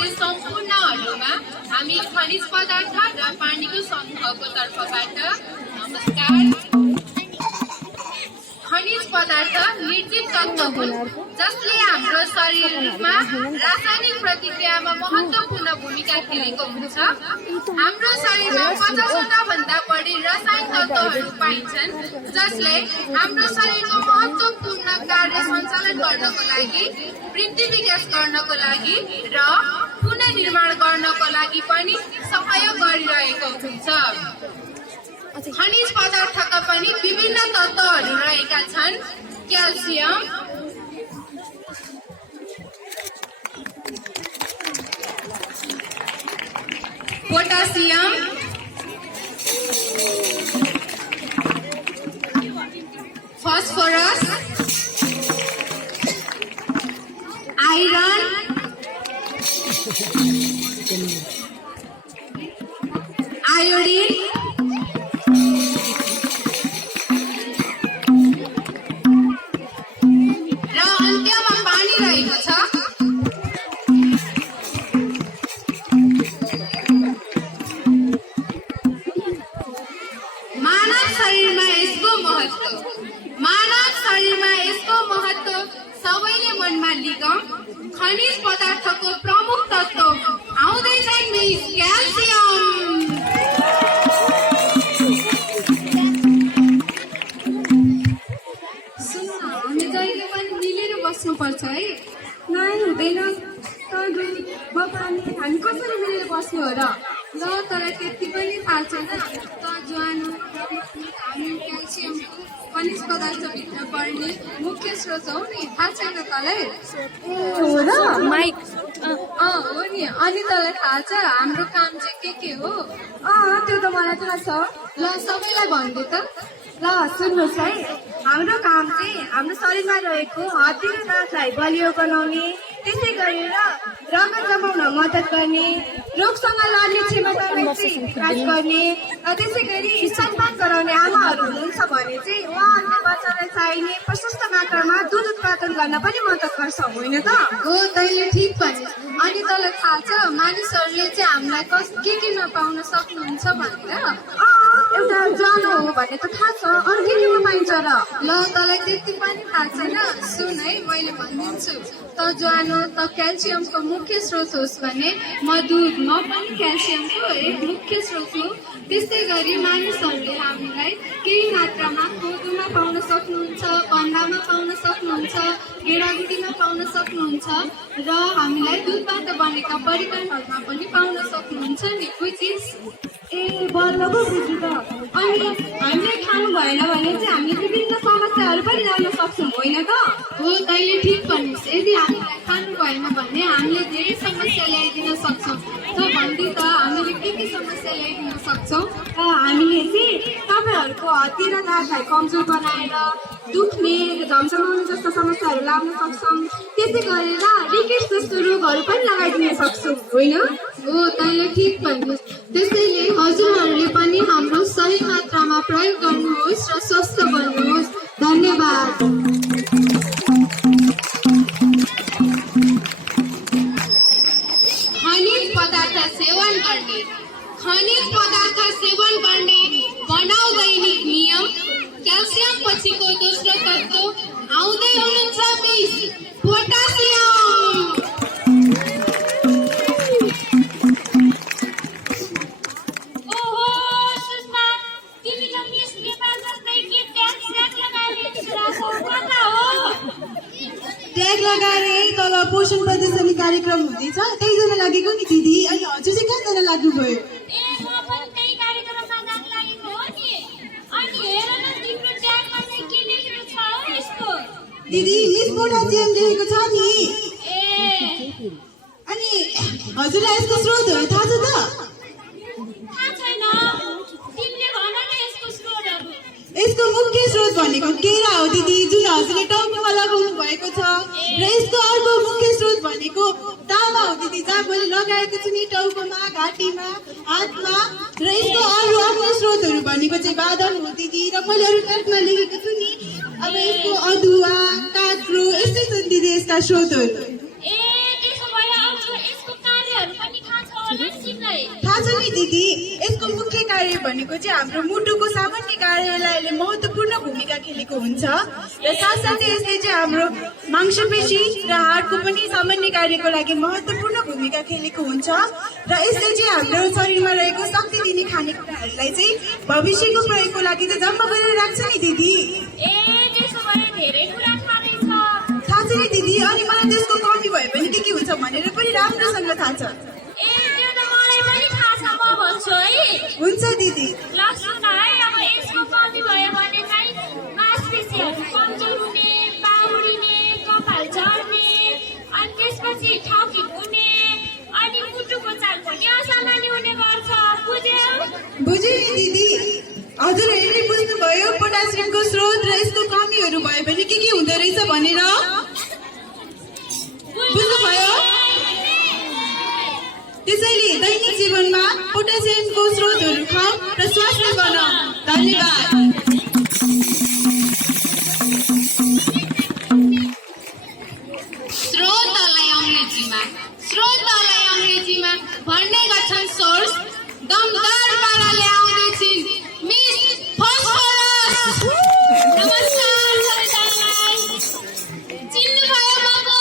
देश सम्पूर्णहरूमा हामी खनिज पदार्थ र पानीको समूहको तर्फबाट नमस्कार। खनिज पदार्थ निर्जीव तत्त्व हुन् जसले हाम्रो शरीरमा रासायनिक प्रतिक्रियामा महत्त्वपूर्ण भूमिका खेलेको हुन्छ। हाम्रो शरीरमा 50 भन्दा बढी रासायनिक तत्त्वहरू पाइन्छन् जसले हाम्रो शरीरमा महत्त्वपूर्ण कार्य सञ्चालन गर्नको लागि, वृद्धि विकास गर्नको लागि र पुनर्निर्माण गर्नको लागि पनि सहयोग गरिरहेको हुन्छ। खनिज पदार्थका पनि विभिन्न तत्त्वहरू रहेका छन्। Calcium, potassium, phosphorus, iron, iodine, सबैले मनमा लिगौँ। खनिज पदार्थको प्रमुख तत्त्व आउँदैछन् मिस क्याल्सियम। सुन, हामी जहिले पनि मिलेर बस्नुपर्छ है। नाइ हुँदैन, हामी कसरी मिलेर बस्नु हो र? ल तर त्यति पनि थाहा छैन त ज्वानो हामी क्याल्सियमको खनिज पदार्थभित्र पर्ने मुख्य स्रोत हौ नि, थाहा छैन तँलाई? हो र? माइक हो नि। अनि तँलाई थाहा छ हाम्रो काम चाहिँ के हो? त्यो त मलाई थाहा छ। ल सबैलाई भनिदिए त। ल सुन्नुहोस् है, हाम्रो काम चाहिँ हाम्रो शरीरमा रहेको हड्डी र नासलाई बलियो बनाउने, त्यसै गरेर रगत जमाउन मद्दत गर्ने, रोगसँग लड्ने क्षमतालाई चाहिँ विकास गर्ने र त्यसै गरी स्तनपान गराउने आमाहरू हुनुहुन्छ भने चाहिँ उहाँहरूले बच्चालाई चाहिने प्रशस्त मात्रामा दुध उत्पादन गर्न पनि मद्दत गर्छ, होइन त? हो, तैँले ठिक भने। अनि तँलाई थाहा छ मानिसहरूले चाहिँ हामीलाई के नपाउन सक्नुहुन्छ भनेर? एउटा ज्वानो हो भन्ने त थाहा छ, अरू के पाइन्छ र? ल तँलाई त्यति पनि थाहा छैन? सुन है, मैले भनिदिन्छु। त ज्वानो त क्याल्सियमको मुख्य स्रोत होस् भने म पनि क्याल्सियमको एक मुख्य स्रोत हो। त्यस्तै गरी मानिसहरूले हामीलाई केही मात्रामा कोदोमा पाउन सक्नुहुन्छ, भन्दामा पाउन सक्नुहुन्छ, गेडागुडीमा पाउन सक्नुहुन्छ र हामीलाई दुधबाट बनेका परिकारहरूमा पनि पाउन सक्नुहुन्छ नि। बुझिस्? बल्ल पो बुझ्नु त। अनि हामीले खानु भएन भने चाहिँ हामीले विभिन्न समस्याहरू पनि ल्याउन सक्छौँ, होइन त? हो, तैँले ठिक भनिस्। यदि हामीलाई खानु भएन भने हामीले धेरै समस्या ल्याइदिन सक्छौँ। त भन्दै त हामीले के समस्या ल्याइदिन सक्छौँ? हामीले चाहिँ तपाईँहरूको हड्डी र नासलाई कमजोर बनाएर दुख्ने, झम्झमाउने जस्ता समस्याहरू लाउन सक्छौँ। त्यसै गरेर रिकेट जस्तो रोगहरू पनि लगाइदिन सक्छौँ, होइन? हो, तैँले ठिक भनिस्। त्यसैले हजुरहरूले पनि हाम्रो सही मात्रामा प्रयोग गर्नुहोस् र स्वस्थ बन्नुहोस्। धन्यवाद। खनिज पदार्थ सेवन गर्ने बनाऊ दैनिक नियम। क्याल्सियम पछिको दोस्रो तत्त्व आउँदै हुनुहुन्छ मिस पोटासियम। ट्याग लगाएर तल पोषण प्रदर्शनी कार्यक्रम हुँदैछ, त्यहीजना लागेको नि दिदी। अनि हजुर चाहिँ कहाँ जान लाग्नुभयो? दिदी मिस पोटासियम लेखेको छ नि। अनि हजुरलाई यसको स्रोतहरू थाहा छ त? यसको मुख्य स्रोत भनेको केरा हो दिदी, जुन हजुरले टाउकोमा लगाउनु भएको छ। र यसको अर्को मुख्य स्रोत भनेको तामा हो दिदी, जहाँ मैले लगाएको छु नि टाउकोमा, घाँटीमा, हातमा। र यसको अरू अर्को स्रोतहरू भनेको चाहिँ बादाम हो दिदी, र मैले अरू कार्डमा लेखेको छु नि। अब यसको अदुवा, काँक्रो यस्तै छन् दिदी यसका स्रोतहरू। दिदी, यसको मुख्य कार्य भनेको चाहिँ हाम्रो मुटुको सामान्य कार्यलाई महत्त्वपूर्ण भूमिका खेलेको हुन्छ र साथसाथै यसले चाहिँ हाम्रो मांसपेशी र हाडको पनि सामान्य कार्यको लागि महत्त्वपूर्ण भूमिका खेलेको हुन्छ र यसले चाहिँ हाम्रो शरीरमा रहेको शक्ति दिने खानेकुराहरूलाई चाहिँ भविष्यको प्रयोगको लागि चाहिँ जम्मा गरेर राख्छ नि दिदी। थाहा छ नि दिदी, अनि मलाई त्यसको कमी भयो भने के हुन्छ भनेर पनि राम्रोसँग थाहा छ। हुन्छ दिदी। बुझेँ नि दिदी, हजुरहरूले बुझ्नुभयो पोटासियमको स्रोत र यसको कमीहरू भयो भने के हुँदो रहेछ भनेर बुझ्नुभयो? त्यसैले दैनिक जीवनमा पोटासियमको स्रोतहरू खाऊ र स्वास्थ्य बनाऊ। धन्यवाद। स्रोतलाई अङ्ग्रेजीमा भन्ने गर्छन् सोर्स। दमदार पाराले आउँदैछिन् मिस फस्फरस। नमस्कार सबैजनालाई। चिन्नुभयो म को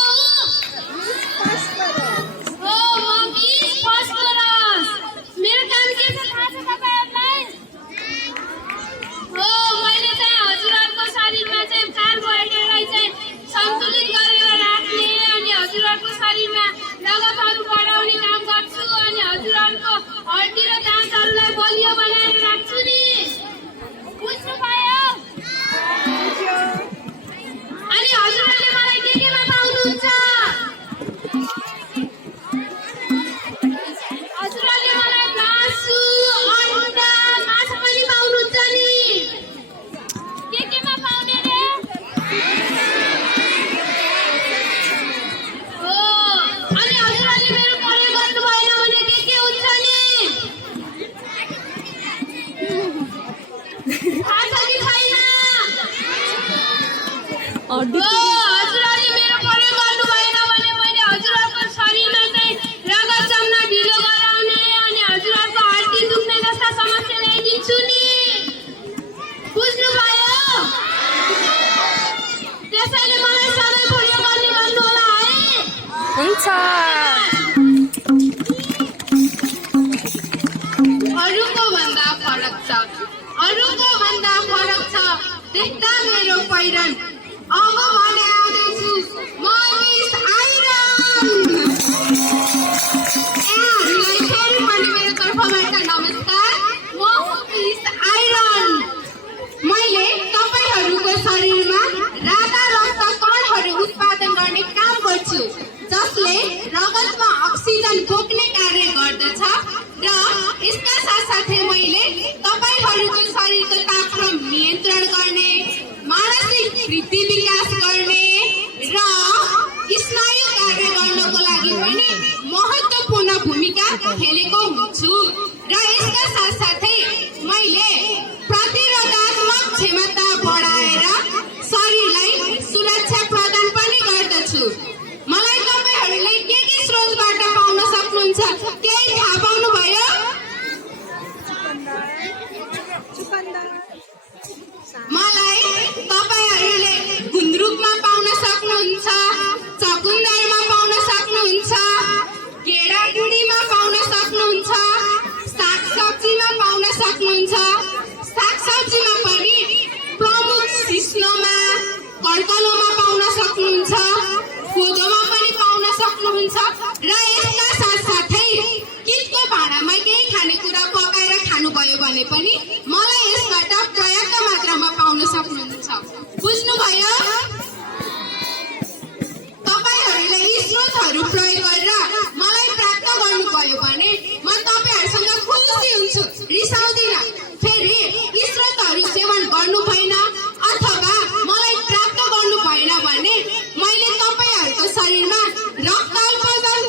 हो? म मिस फस्फरस। मेरो काम के छ थाहा छ तपाईहरुलाई? हो, मैले चाहिँ हजुरहरुको शरीरमा चाहिँ कार्बोहाइड्रेटलाई चाहिँ सन्तुलित गरेर राख्ने अनि हजुरहरुको शरीरमा रगतहरू बढाउने काम गर्छु अनि हजुरहरुको हड्डी र दाँतहरूलाई बलियो बनाएर राख्छु नि। बुझ्नुभयो? अनि हजुरहरूले मलाई केमा पाउनुहुन्छ? हजुरहरूले मलाई मासु, अण्डा, माछा पनि पाउनुहुन्छ नि। केमा पाउने रे? हो, अनि हजुरहरूले मेरो प्रयोग गर्नु भएन भने के हुन्छ नि? थाहा छ कि छैन? हो, हजुरहरूले मेरो प्रयोग गर्नु भएन भने मैले हजुरहरूको शरीरमा चाहिँ रगत जम्न ढिलो गराउने अनि हजुरहरूको हड्डी दुख्ने जस्ता समस्या ल्याइदिन्छु नि। बुझ्नुभयो? त्यसैले मलाई सधैँ प्रयोग गर्ने गर्नु होला है। हुन्छ। अरूको भन्दा फरक छ देख्दा मेरो पहिरन। अब भने आउँदैछु म मिस आइरन। यहाँहरूलाई फेरि पनि मेरो तर्फबाट नमस्कार। म हो मिस आइरन। मैले तपाईहरूको शरीरमा राता रक्त कणहरू उत्पादन गर्ने काम गर्छु जसले रगतमा अक्सिजन बोक्ने कार्य गर्दछ र यसका साथसाथै मैले तपाईहरूको शरीरको तापक्रम नियन्त्रण गर्ने, मानसिक वृद्धि विकास गर्ने र स्नायु कार्य गर्नको लागि पनि महत्त्वपूर्ण भूमिका खेलेको हुन्छु र यसका साथसाथै मैले प्रतिरोधात्मक क्षमता बढाएर शरीरलाई सुरक्षा प्रदान पनि गर्दछु। मलाई तपाईहरूले के स्रोतबाट पाउन सक्नुहुन्छ? केही थाहा पाउनुभयो? मलाई तपाईहरूले गुन्द्रुकमा पाउन सक्नुहुन्छ, चकुन्दरमा पाउन सक्नुहुन्छ, गेडागुडीमा पाउन सक्नुहुन्छ, सागसब्जीमा पाउन सक्नुहुन्छ। सागसब्जीमा पनि प्रमुख सिस्नोमा, कर्कलोमा पाउन सक्नुहुन्छ, कोदोमा पनि पाउन सक्नुहुन्छ र यसका साथसाथै किटको भाँडामा केही खानेकुरा पकाएर खानुभयो भने पनि मलाई यसबाट पर्याप्त मात्रामा पाउन सक्नुहुन्छ। बुझ्नुभयो? तपाईहरूले यी स्रोतहरू प्रयोग गरेर मलाई प्राप्त गर्नुभयो भने म तपाईहरूसँग खुसी हुन्छु, रिसाउँदिनँ। फेरि यी स्रोतहरू सेवन गर्नु भएन अथवा मलाई प्राप्त गर्नु भएन भने मैले तपाईहरूको शरीरमा रक्त अल्पजन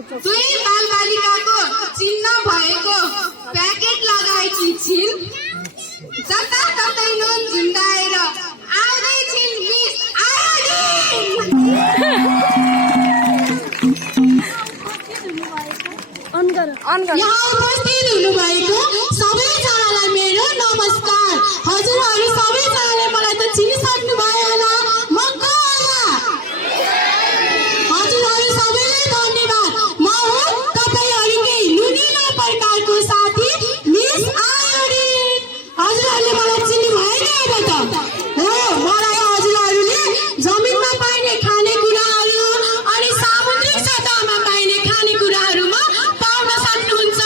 दुई बालबालिकाको चिन्ह भएको प्याकेट लगाएकी छिन्। जताततै नुन झुन्डाएर आउँदैछिन् मिस आयोडिन। यहाँ उपस्थित हुनुभएको सबैजनालाई मेरो नमस्कार। हजुरहरू सबैजनाले मलाई त चिनिसक्नु भयो होला, म को होला? हजुरहरू सबैलाई धन्यवाद। म हुँ तपाईहरुकै नुनिलो प्रकारको साथी मिस आयोडिन। हजुरहरूले मलाई चिन्नु भएन अब त? हो, मलाई हजुरहरूले जमिनमा पाइने खानेकुराहरू अनि सामुद्रिक सतहमा पाइने खानेकुराहरूमा पाउन सक्नुहुन्छ।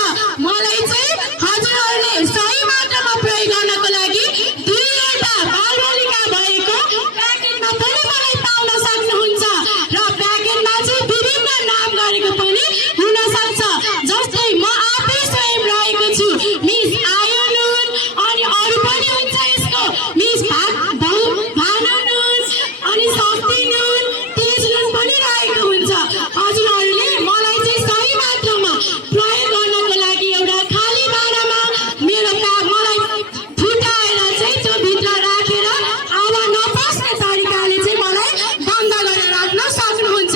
मलाई चाहिँ हजुरहरूले सही मात्रामा प्रयोग गर्नको लागि दुईवटा बालबालिका भएको प्याकेटमा पनि मलाई पाउन सक्नुहुन्छ र प्याकेटमा चाहिँ विभिन्न नाम गरेको पनि हुन सक्छ। जस्तै म आफै स्वयं रहेको छु मिस आयोनुन, अनि अरू पनि हुन्छ यसको मिस भानु नुन अनि शक्ति नुन, तेज नुन पनि रहेको हुन्छ। हजुरहरूले मलाई चाहिँ सही मात्रामा प्रयोग गर्नको लागि एउटा खाली भाँडामा मेरो मलाई फुटाएर चाहिँ त्यो भित्र राखेर हावा नपस्ने तरिकाले चाहिँ मलाई बन्द गरेर राख्न सक्नुहुन्छ।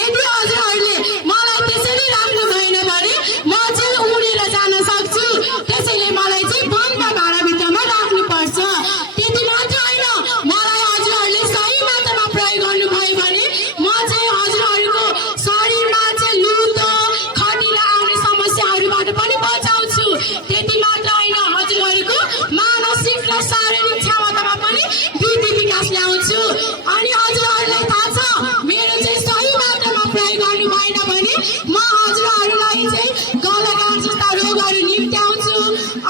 यदि हजुरहरूले मलाई त्यसरी राख्नु भएन भने म चाहिँ उडेर जान सक्छु। त्यसैले मलाई चाहिँ बन्द भाँडाभित्रमा राख्नुपर्छ। त्यति मात्र होइन, मलाई हजुरहरूले सही मात्रामा प्रयोग गर्नुभयो भने म चाहिँ हजुरहरूको शरीरमा चाहिँ लुतो खटिरा आउने समस्याहरूबाट पनि बचाउँछु। त्यति मात्र होइन, हजुरहरूको मानसिक र शारीरिक क्षमतामा पनि वृद्धि विकास ल्याउँछु। अनि हजुरहरूलाई थाहा छ, मेरो चाहिँ सही मात्रामा प्रयोग गर्नु भएन भने म हजुरहरूलाई चाहिँ गलगान जस्ता रोगहरू निम्त्याउँछु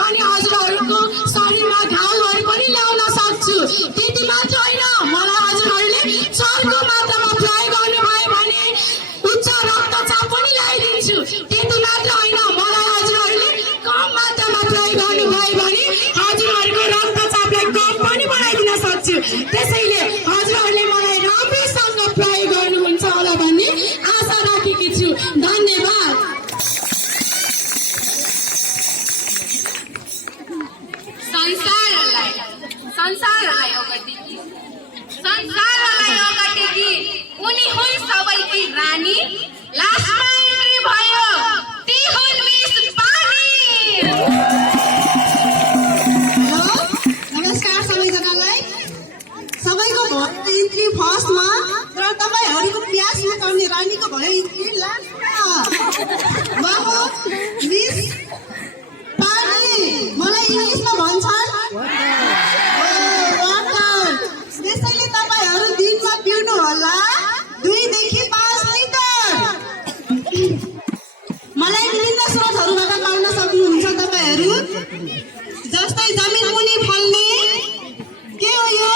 अनि हजुरहरूको शरीरमा घाउहरू पनि ल्याउन सक्छु। त्यति मात्र होइन, मलाई हजुरहरूले चर्को मात्रामा प्रयोग गर्नुभयो भने उच्च रक्तचाप पनि ल्याइदिन्छु। त्यति मात्र होइन, मलाई हजुरहरूले कम मात्रामा प्रयोग गर्नुभयो भने हजुरहरूको रक्तचापलाई कम पनि बनाइदिन सक्छु। त्यसैले हजुरहरूले मलाई राम्रोसँग प्रयोग गर्नुहुन्छ होला भन्ने आशा राखेकी छु। धन्यवाद। संसारलाई ओगटेकी उनी हुन् सबैकी रानी। लास्टमा एन्ट्री भयो, ती हुन् मिस पानी। हेलो, नमस्कार सबैजनालाई। सबैको भयो इन्ट्री फर्स्टमा, तर तपाईँहरूको प्यास नचाउने रानीको भयो इन्ट्री लास्टमा। म हो मिस पानी। मलाई इङ्ग्लिसमा भन्छन् वाटर। त्यसैले तपाईँहरू दिनमा पिउनु होला 2 देखि 5 लिटर। मलाई विभिन्न स्रोतहरूबाट पाउन सक्नुहुन्छ तपाईँहरू। जस्तै जमिन मुनि फल्ने के हो यो?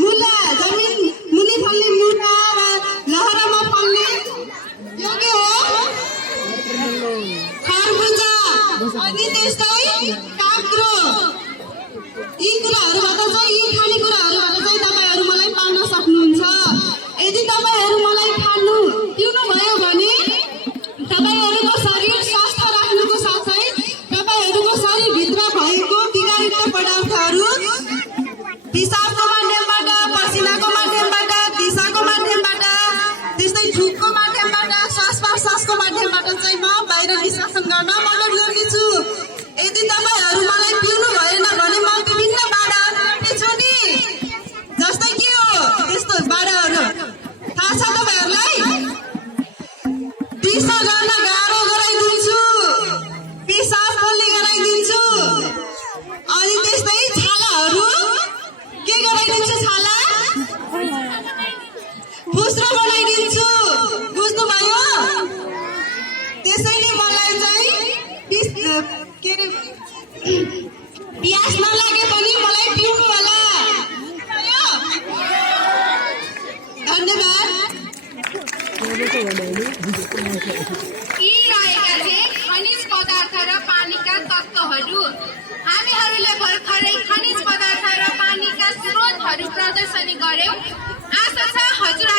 मुला। जमिन मुनि फल्ने मुला र लहरामा फल्ने यो के हो? खरबुजा। अनि त्यस्तै काँक्रो। यी कुराहरूबाट चाहिँ, यी खानेकुराहरूबाट चाहिँ तपाईँहरू मलाई पाउन सक्नुहुन्छ। यदि तपाईँहरू मलाई पिउनु भयो भने तपाईँहरूको शरीर स्वस्थ राख्नुको साथै तपाईँहरूको शरीरभित्र भएको विषाक्त पदार्थहरू पिसाबको माध्यमबाट, पसिनाको माध्यमबाट, दिशाको माध्यमबाट, त्यस्तै थुकको माध्यमबाट, श्वास प्रश्वासको माध्यमबाट चाहिँ म बाहिर निष्कासन गर्न मद्दत गर्नेछु। यदि तपाईँहरू मलाई पिउनु भएन भने म विभिन्न बाधाहरू राख्नेछु नि। जस्तै के हो त्यस्तो बाधाहरू थाहा छ तपाईँहरूलाई? दिशा गर्न गाह्रो गराइदिन्छु, पिसाब पोल्ने गराइदिन्छु, अनि त्यस्तै छालाहरू के गराइदिन्छु? छाला फुस्रो बनाइदिन्छु। बुझ्नुभयो? त्यसैले मलाई चाहिँ प्यास नलागे पनि मलाई पिउनु होला। धन्यवाद। यी रहेका थिए खनिज पदार्थ र पानीका तत्त्वहरू। हामीहरूले भर्खरै खनिज पदार्थ र पानीका स्रोतहरू प्रदर्शनी गर्यौं। आशा छ हजुर